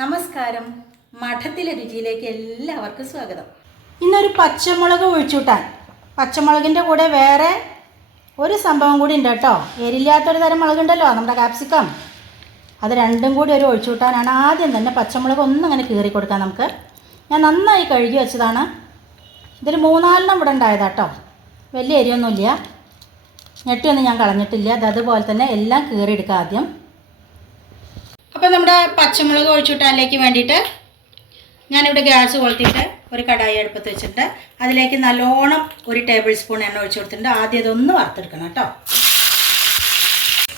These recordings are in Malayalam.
നമസ്കാരം. മഠത്തിലെ രുചിയിലേക്ക് എല്ലാവർക്കും സ്വാഗതം. ഇന്നൊരു പച്ചമുളക് ഒഴിച്ചുവിട്ടാൻ പച്ചമുളകിന്റെ കൂടെ വേറെ ഒരു സംഭവം കൂടി ഉണ്ട് കേട്ടോ. എരില്ലാത്തൊരു തരം മുളകുണ്ടല്ലോ നമ്മുടെ കാപ്സിക്കം അത് രണ്ടും കൂടി ഒരു ഒഴിച്ചുവിട്ടാനാണ് ആദ്യം തന്നെ പച്ചമുളക് ഒന്നും കീറി കൊടുക്കാം നമുക്ക്. ഞാൻ നന്നായി കഴുകി വെച്ചതാണ്. ഇതിൽ മൂന്നാലെണ്ണം ഇവിടെ ഉണ്ടായതാ കേട്ടോ. വലിയ എരിയൊന്നുമില്ല ഞെട്ടിയൊന്നും ഞാൻ കളഞ്ഞിട്ടില്ല. അത് അതുപോലെ തന്നെ എല്ലാം കീറിയെടുക്കാം ആദ്യം. അപ്പോൾ നമ്മുടെ പച്ചമുളക് ഒഴിച്ചുവിട്ടാനിലേക്ക് വേണ്ടിയിട്ട് ഞാനിവിടെ ഗ്യാസ് കൊളുത്തിയിട്ട് ഒരു കടായി അടുപ്പത്ത് വെച്ചിട്ട് അതിലേക്ക് നല്ലോണം ഒരു ടേബിൾ സ്പൂൺ എണ്ണ ഒഴിച്ചു കൊടുത്തിട്ടുണ്ട്. ആദ്യം ഇതൊന്ന് വറുത്തെടുക്കണം കേട്ടോ.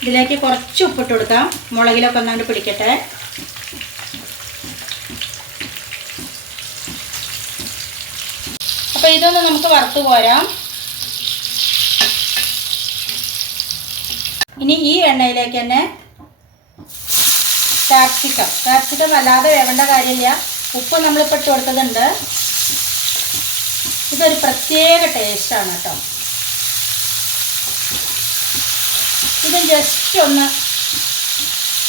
ഇതിലേക്ക് കുറച്ച് ഉപ്പിട്ട് കൊടുക്കാം. മുളകിലൊക്കെ ഒന്നാണ്ട് പിടിക്കട്ടെ. അപ്പോൾ ഇതൊന്ന് നമുക്ക് വറുത്ത് പോരാം ഇനി ഈ എണ്ണയിലേക്ക് തന്നെ കാപ്സിക്കം കാപ്സിക്കം വല്ലാതെ വേവേണ്ട കാര്യമില്ല. ഉപ്പ് നമ്മളിപ്പോൾ ഇട്ട് കൊടുത്തതുണ്ട്. ഇതൊരു പ്രത്യേക ടേസ്റ്റാണ് കേട്ടോ. ഇത് ജസ്റ്റ് ഒന്ന്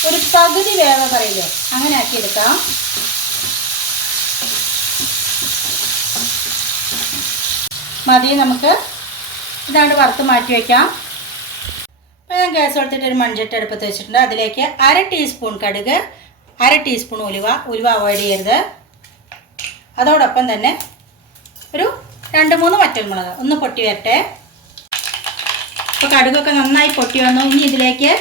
ഒരു പകുതി വേവ പറയില്ലേ അങ്ങനെ ആക്കി എടുക്കാം. മതി നമുക്ക്. ഇതാണ്ട് വറുത്ത് മാറ്റി വയ്ക്കാം ഞാൻ ഗ്യാസ് കൊടുത്തിട്ട് ഒരു മൺചട്ടി അടുപ്പത്ത് വെച്ചിട്ടുണ്ട്. അതിലേക്ക് അര ടീസ്പൂൺ കടുക് അര ടീസ്പൂൺ ഉലുവ ഉലുവ അവോയ്ഡ് ചെയ്യരുത്. അതോടൊപ്പം തന്നെ ഒരു രണ്ട് മൂന്ന് വറ്റൽമുളക് ഒന്ന് പൊട്ടി വരട്ടെ. ഇപ്പോൾ കടുകൊക്കെ നന്നായി പൊട്ടി വന്നു. ഇനി ഇതിലേക്ക്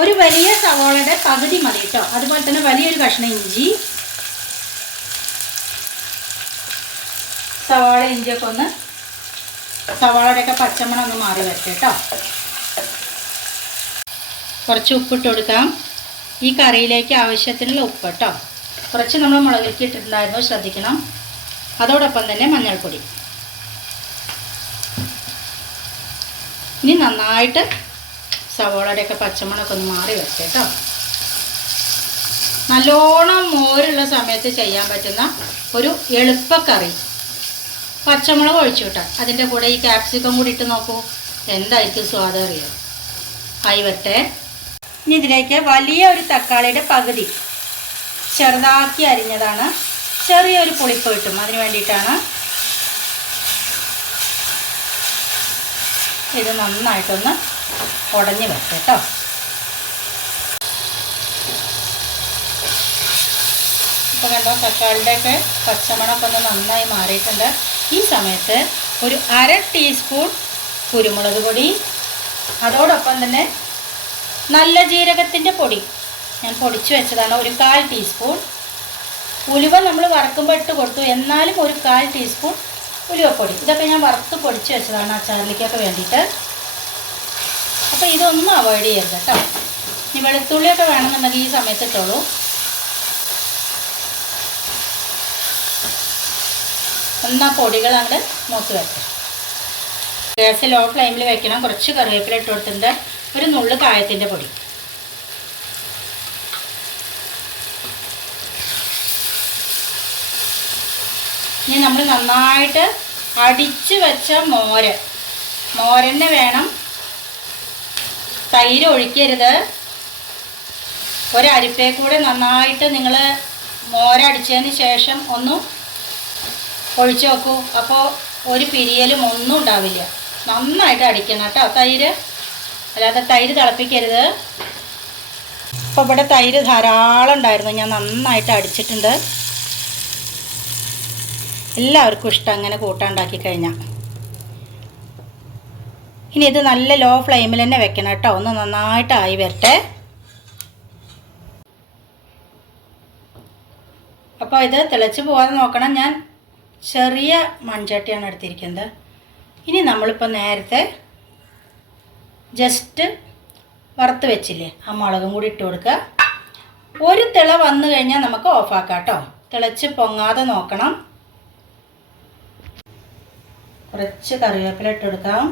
ഒരു വലിയ സവോളയുടെ പകുതി മതി കേട്ടോ. അതുപോലെ തന്നെ വലിയൊരു കഷ്ണം ഇഞ്ചി. സവാള ഇഞ്ചിയൊക്കെ ഒന്ന് സവാളയുടെയൊക്കെ പച്ചമണം ഒന്ന് മാറി വരട്ടെ കേട്ടോ. കുറച്ച് ഉപ്പിട്ട് കൊടുക്കാം. ഈ കറിയിലേക്ക് ആവശ്യത്തിനുള്ള ഉപ്പ് കേട്ടോ. കുറച്ച് നമ്മൾ മുളകിലേക്ക് ഇട്ടിട്ടുണ്ടായിരുന്നു ശ്രദ്ധിക്കണം. അതോടൊപ്പം തന്നെ മഞ്ഞൾപ്പൊടി. ഇനി നന്നായിട്ട് സവോളയുടെയൊക്കെ പച്ചമുളകൊക്കെ ഒന്ന് മാറി വെക്കാം കേട്ടോ. നല്ലോണം മോരുള്ള സമയത്ത് ചെയ്യാൻ പറ്റുന്ന ഒരു എളുപ്പക്കറി. പച്ചമുളക് ഒഴിച്ചു വിട്ടാൽ അതിന്റെ കൂടെ ഈ ക്യാപ്സിക്കം കൂടി ഇട്ട് നോക്കൂ. എന്തായിരിക്കും സ്വാദം അറിയാം? ആയി വരട്ടെ. ഇനി ഇതിലേക്ക് വലിയ ഒരു തക്കാളിയുടെ പകുതി ചെറുതാക്കി അരിഞ്ഞതാണ്. ചെറിയൊരു പുളിപ്പ് കിട്ടും. അതിന് വേണ്ടിയിട്ടാണ് ഇത് നന്നായിട്ടൊന്ന് ഉടഞ്ഞു വെക്കാം കേട്ടോ. ഇപ്പോൾ കണ്ടോ തക്കാളിയുടെയൊക്കെ പച്ചമണമൊക്കെ ഒന്ന് നന്നായി മാറിയിട്ടുണ്ട്. ഈ സമയത്ത് ഒരു അര ടീസ്പൂൺ കുരുമുളക് പൊടി അതോടൊപ്പം തന്നെ നല്ല ജീരകത്തിന്റെ പൊടി. ഞാൻ പൊടിച്ചു വെച്ചതാണ് ഒരു കാൽ ടീസ്പൂൺ. ഉലുവ നമ്മൾ വറക്കുമ്പോൾ ഇട്ട് കൊടുത്തു. എന്നാലും ഒരു കാൽ ടീസ്പൂൺ ഉലുവപ്പൊടി. ഇതൊക്കെ ഞാൻ വറുത്ത് പൊടിച്ച് വെച്ചതാണ് അച്ചാറിലേക്കൊക്കെ വേണ്ടിയിട്ട്. അപ്പോൾ ഇതൊന്നും അവോയ്ഡ് ചെയ്യരുത് കേട്ടോ. ഇനി വെളുത്തുള്ളിയൊക്കെ വേണമെന്നുണ്ടെങ്കിൽ ഈ സമയത്ത് ഇട്ടോളൂ. എന്നാ പൊടികൾ അങ്ങോട്ട് മൂത്ത് വെക്കാം ഗ്യാസ് ലോ ഫ്ലെയിമിൽ വെക്കണം. കുറച്ച് കറിവേപ്പില ഇട്ട് കൊടുത്തിട്ടുണ്ട്. ഒരു നുള്ളു കായത്തിന്റെ പൊടി. ഇനി നമ്മൾ നന്നായിട്ട് അടിച്ച് വെച്ച മോര്. മോരന്നെ വേണം. തൈര് ഒഴിക്കരുത്. ഒരരിപ്പേ കൂടെ നന്നായിട്ട് നിങ്ങൾ മോരടിച്ചതിന് ശേഷം ഒന്ന് ഒഴിച്ചു നോക്കൂ. അപ്പോൾ ഒരു പിരിയലും ഒന്നും ഉണ്ടാവില്ല. നന്നായിട്ട് അടിക്കണം കേട്ടോ തൈര്. അല്ലാതെ തൈര് തിളപ്പിക്കരുത്. അപ്പോൾ ഇവിടെ തൈര് ധാരാളം ഉണ്ടായിരുന്നു. ഞാൻ നന്നായിട്ട് അടിച്ചിട്ടുണ്ട്. എല്ലാവർക്കും ഇഷ്ടം അങ്ങനെ കൂട്ടാണ്ടാക്കി കഴിഞ്ഞാൽ ഇനി ഇത് നല്ല ലോ ഫ്ലെയിമിൽ തന്നെ വെക്കണം കേട്ടോ. ഒന്ന് നന്നായിട്ട് ആയി വരട്ടെ. അപ്പോൾ ഇത് തിളച്ച് പോകാതെ നോക്കണം. ഞാൻ ചെറിയ മൺചട്ടിയാണ് എടുത്തിരിക്കുന്നത്. ഇനി നമ്മളിപ്പോൾ നേരത്തെ ജസ്റ്റ് വറുത്ത് വെച്ചില്ലേ ആ മുളകും കൂടി ഇട്ട് കൊടുക്കുക. ഒരു തിള വന്നു കഴിഞ്ഞാൽ നമുക്ക് ഓഫാക്കാം കേട്ടോ തിളച്ച് പൊങ്ങാതെ നോക്കണം. കുറച്ച് കറിവേപ്പില ഇട്ട് കൊടുക്കാം.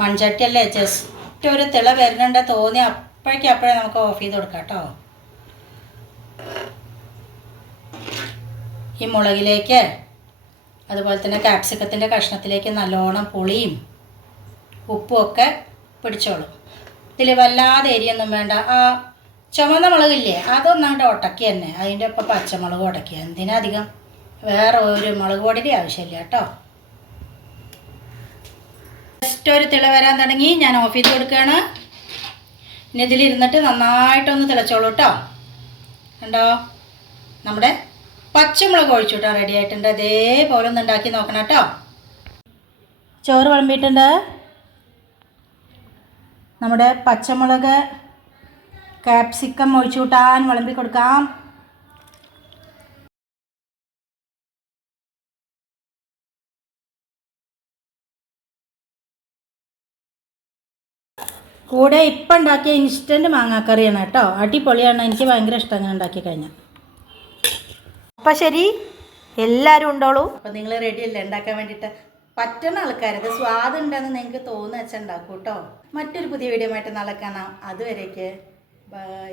മൺചട്ടിയല്ലേ ജസ്റ്റ് ഒരു തിള വരുന്നുണ്ട് തോന്നി അപ്പോഴേക്കും അപ്പോഴേ നമുക്ക് ഓഫ് ചെയ്ത് കൊടുക്കാം കേട്ടോ ഈ മുളകിലേക്ക് അതുപോലെ തന്നെ കാപ്സിക്കത്തിന്റെ കഷ്ണത്തിലേക്ക് നല്ലോണം പുളിയും ഉപ്പും ഒക്കെ പിടിച്ചോളും. ഇതിൽ വല്ലാതെ എരിയൊന്നും വേണ്ട. ആ ചുമന്ന മുളകില്ലേ അതൊന്നാണ്ട് ഉടക്കി തന്നെ. അതിന്റെ ഒപ്പം പച്ചമുളക് ഉടക്കുക എന്തിനധികം വേറെ ഒരു മുളക് പൊടിയുടെ ആവശ്യമില്ല കേട്ടോ. ജസ്റ്റ് ഒരു തിള വരാൻ തുടങ്ങി. ഞാൻ ഓഫ് ചെയ്ത് കൊടുക്കുകയാണ്. ഇനി ഇതിലിരുന്നിട്ട് നന്നായിട്ടൊന്ന് തിളച്ചോളൂ കേട്ടോ. കണ്ടോ? നമ്മുടെ പച്ചമുളക് ഒഴിച്ചുവിട്ടാൽ റെഡി ആയിട്ടുണ്ട്. അതേപോലെ ഒന്ന് ഉണ്ടാക്കി നോക്കണം കേട്ടോ. ചോറ് വിളമ്പിയിട്ടുണ്ട്. നമ്മുടെ പച്ചമുളക് കാപ്സിക്കം ഒഴിച്ചു കൂട്ടാൻ വിളമ്പി കൊടുക്കാം. കൂടെ ഇപ്പം ഉണ്ടാക്കിയ ഇൻസ്റ്റന്റ് മാങ്ങാക്കറിയാണ് കേട്ടോ. അടിപൊളിയാണ്. എനിക്ക് ഭയങ്കര ഇഷ്ടം ഞാൻ ഉണ്ടാക്കി കഴിഞ്ഞാൽ അപ്പം ശരി എല്ലാവരും ഉണ്ടോളൂ? അപ്പം നിങ്ങൾ റെഡി അല്ലേ? ഉണ്ടാക്കാൻ വേണ്ടിയിട്ട്. പറ്റുന്ന ആൾക്കാരത് സ്വാദുണ്ടെന്ന് നിങ്ങൾക്ക് തോന്നുന്ന വെച്ചാൽ മറ്റൊരു പുതിയ വീഡിയോ ആയിട്ട് നാളെ കാണാം. അതുവരേക്ക് ബൈ